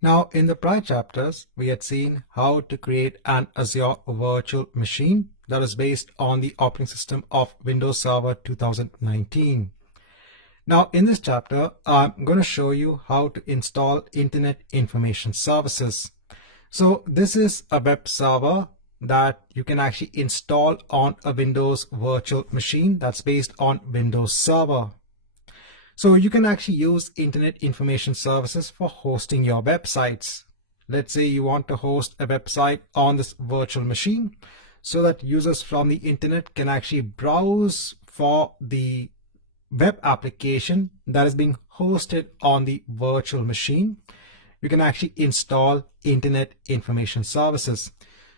Now, in the prior chapters, we had seen how to create an Azure virtual machine that is based on the operating system of Windows Server 2019. Now, in this chapter, I'm going to show you how to install Internet Information Services. So this is a web server that you can actually install on a Windows virtual machine that's based on Windows Server. So you can actually use Internet Information Services for hosting your websites. Let's say you want to host a website on this virtual machine so that users from the internet can actually browse for the web application that is being hosted on the virtual machine. You can actually install Internet Information Services.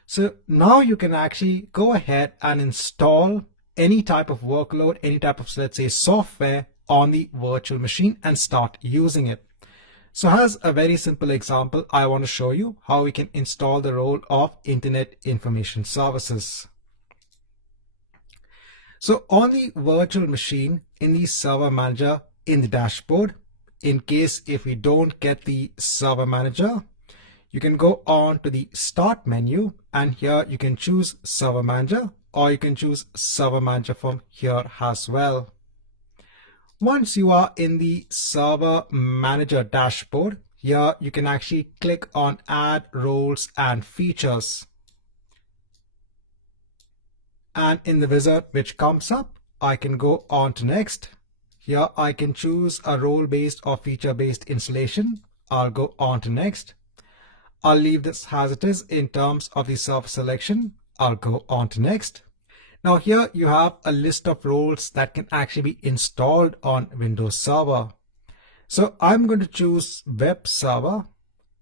So now you can actually go ahead and install any type of workload, any type of, let's say, software on the virtual machine and start using it. So as a very simple example, I want to show you how we can install the role of Internet Information Services. So on the virtual machine, in the server manager, in the dashboard, in case if we don't get the server manager, you can go on to the start menu, and here you can choose server manager, or you can choose server manager from here as well. Once you are in the server manager dashboard, here you can actually click on add roles and features. And in the wizard which comes up, I can go on to next. Here I can choose a role-based or feature-based installation. I'll go on to next. I'll leave this as it is in terms of the server selection. I'll go on to next. Now here you have a list of roles that can actually be installed on Windows Server. So I'm going to choose Web Server.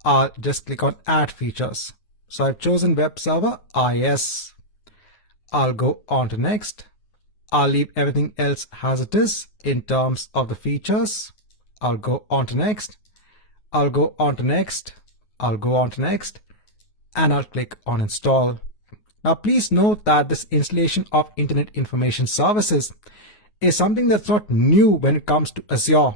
I'll just click on Add Features. So I've chosen Web Server IIS. I'll go on to next. I'll leave everything else as it is in terms of the features. I'll go on to next. I'll go on to next. I'll go on to next. And I'll click on Install. Now please note that this installation of Internet Information Services is something that's not new when it comes to Azure.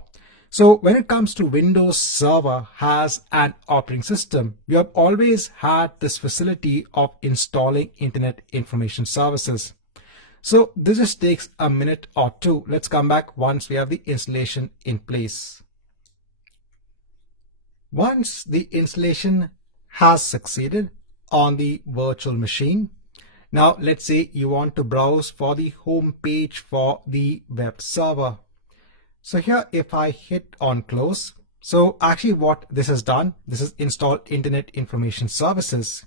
So when it comes to Windows Server as an operating system, you have always had this facility of installing Internet Information Services. So this just takes a minute or two. Let's come back once we have the installation in place. Once the installation has succeeded on the virtual machine, now let's say you want to browse for the home page for the web server. So here if I hit on close, so actually what this has done, this is installed Internet Information Services.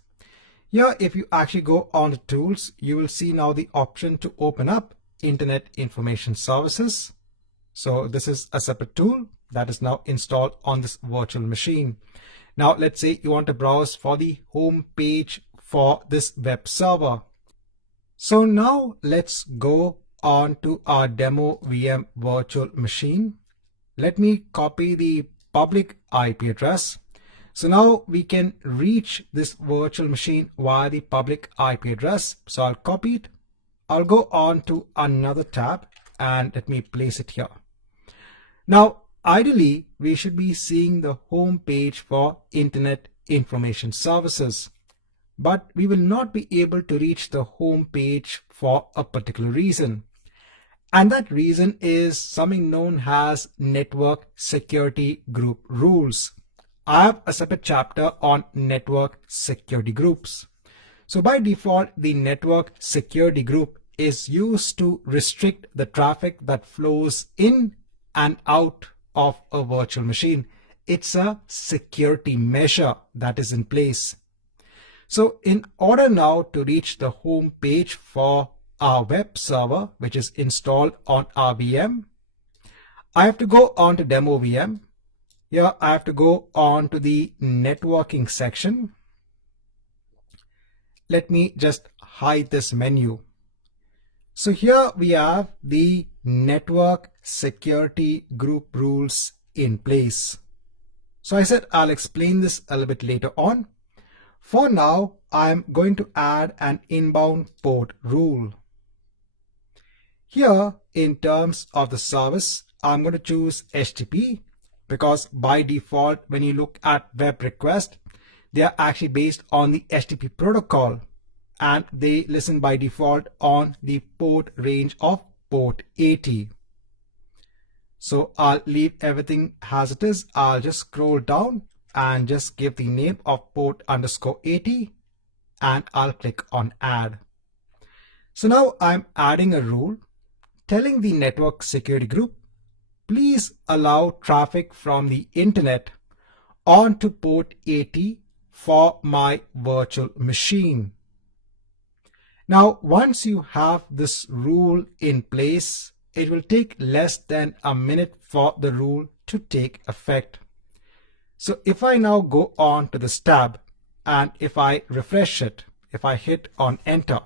Here if you actually go on to tools, you will see now the option to open up Internet Information Services. So this is a separate tool that is now installed on this virtual machine. Now let's say you want to browse for the home page for this web server. So now let's go on to our demo VM virtual machine. Let me copy the public IP address. So now we can reach this virtual machine via the public IP address. So I'll copy it. I'll go on to another tab and let me place it here. Now, ideally, we should be seeing the home page for Internet Information Services, but we will not be able to reach the home page for a particular reason. And that reason is something known as Network Security Group Rules. I have a separate chapter on network security groups. So by default, the network security group is used to restrict the traffic that flows in and out of a virtual machine. It's a security measure that is in place. So in order now to reach the home page for our web server, which is installed on our VM, I have to go on to demo VM. Here I have to go on to the networking section. Let me just hide this menu. So here we have the network security group rules in place. So I said I'll explain this a little bit later on. For now, I'm going to add an inbound port rule. Here, in terms of the service, I'm going to choose HTTP because by default, when you look at web requests, they are actually based on the HTTP protocol and they listen by default on the port range of port 80. So I'll leave everything as it is. I'll just scroll down and just give the name of port underscore 80 and I'll click on add. So now I'm adding a rule telling the network security group, please allow traffic from the internet onto port 80 for my virtual machine. Now, once you have this rule in place, it will take less than a minute for the rule to take effect. So if I now go on to this tab and if I refresh it, if I hit on enter,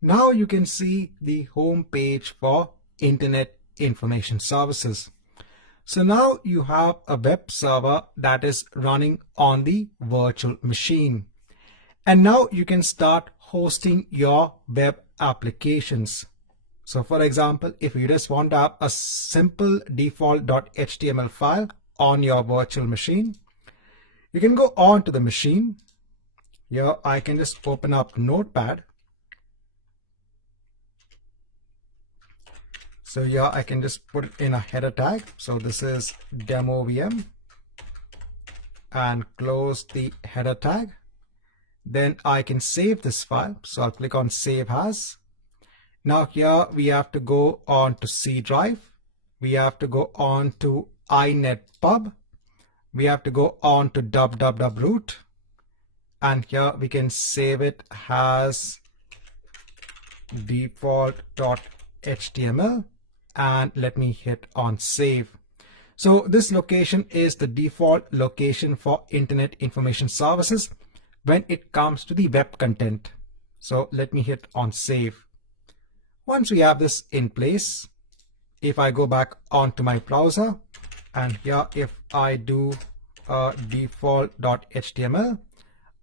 now you can see the home page for Internet Information Services. So now you have a web server that is running on the virtual machine. And now you can start hosting your web applications. So for example, if you just want to have a simple default.html file on your virtual machine, you can go on to the machine. Here I can just open up Notepad. So here I can just put it in a header tag. So this is demo VM and close the header tag. Then I can save this file. So I'll click on Save As. Now here we have to go on to C drive. We have to go on to inetpub. We have to go on to www and here we can save it as default.html and let me hit on save. So this location is the default location for Internet Information Services when it comes to the web content. So let me hit on save. Once we have this in place, if I go back onto my browser and here if I do default.html,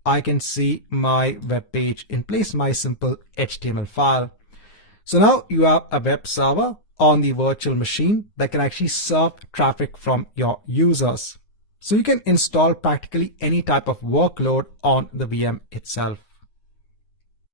I can see my web page in place, my simple HTML file. So now you have a web server on the virtual machine that can actually serve traffic from your users. So you can install practically any type of workload on the VM itself.